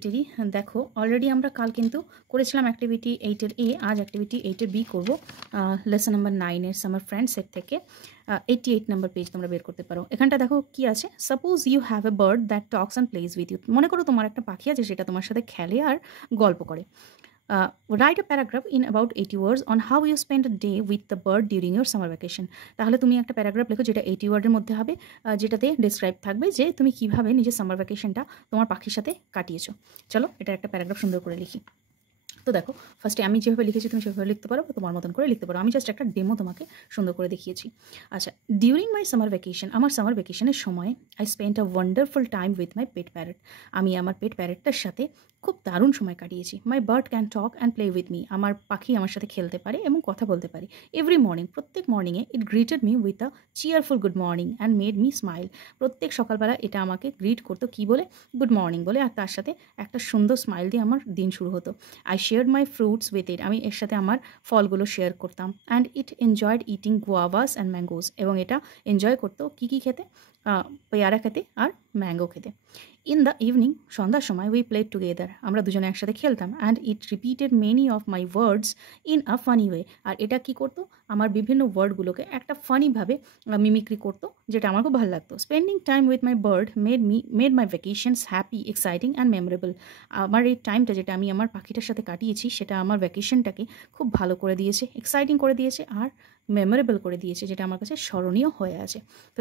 এটেরই দেখো অলরেডি আমরা কাল কিন্তু করেছিলাম অ্যাক্টিভিটি 8-এর এ, আজ অ্যাক্টিভিটি 8-এর বি করবো। লেসন নাম্বার 9-এর সামার ফ্রেন্ড সেট থেকে 88 নাম্বার পেজ তোমরা বের করতে পারো। এখানটা দেখো কি আছে, suppose you have a bird that talks and plays with you. মনে করো তোমার একটা পাখি আছে যেটা তোমার সাথে খেলে আর গল্প করে। Write a paragraph in about 80 words on how you spend a day with the bird during your summer vacation. তাহলে তুমি একটা প্যারাগ্রাফ লেখো যেটা 80 ওয়ার্ডের মধ্যে হবে, যেটাতে ডিসক্রাইব থাকবে যে তুমি কীভাবে নিজের সামার ভ্যাকেশনটা তোমার পাখির সাথে কাটিয়েছো। চলো এটার একটা প্যারাগ্রাফ সুন্দর করে লিখি। তো দেখো ফার্স্টে আমি যেভাবে লিখেছি তুমি সেভাবে লিখতে পারো বা তোমার মতন করে লিখতে পারো। আমি জাস্ট একটা ডেমো তোমাকে সুন্দর করে দেখিয়েছি। আচ্ছা, ডিউরিং মাই সামার ভ্যাকেশন, আমার সামার ভ্যাকেশনের সময় I spend a wonderful time with my pet parrot. আমি আমার পেট প্যারেটটার সাথে খুব দারুণ সময় কাটিয়েছি। My bird can talk and play with me. আমার পাখি আমার সাথে খেলতে পারে এবং কথা বলতে পারে। এভরি মর্নিং, প্রত্যেক মর্নিংয়ে it greeted me with a cheerful good morning and made me smile. প্রত্যেক সকালবেলা এটা আমাকে গ্রিট করতো কী বলে, গুড মর্নিং বলে, আর তার সাথে একটা সুন্দর স্মাইল দিয়ে আমার দিন শুরু হতো। I shared my fruits with it. আমি এর সাথে আমার ফলগুলো শেয়ার করতাম। And it enjoyed eating guavas and mangoes. এবং এটা এনজয় করতো কী কী খেতে, পেয়ারা খেতে আর ম্যাঙ্গো খেতে। ইন দ্য ইভিনিং, সন্ধ্যার সময় উই প্লেড টুগেদার। আমরা দুজনে একসাথে খেলতাম। And it repeated many of my words in a funny way. আর এটা কী করতো, আমার বিভিন্ন ওয়ার্ডগুলোকে একটা ফানিভাবে মিমিক্রি করতো, যেটা আমার খুব ভালো লাগতো। Spending time with my bird made my vacations happy, exciting and memorable. আমার এই টাইমটা যেটা আমি আমার পাখিটার সাথে কাটিয়েছি সেটা আমার ভ্যাকেশনটাকে খুব ভালো করে দিয়েছে, এক্সাইটিং করে দিয়েছে আর মেমোরেবল করে দিয়েছে, যেটা আমার কাছে স্মরণীয় হয়ে আছে। তো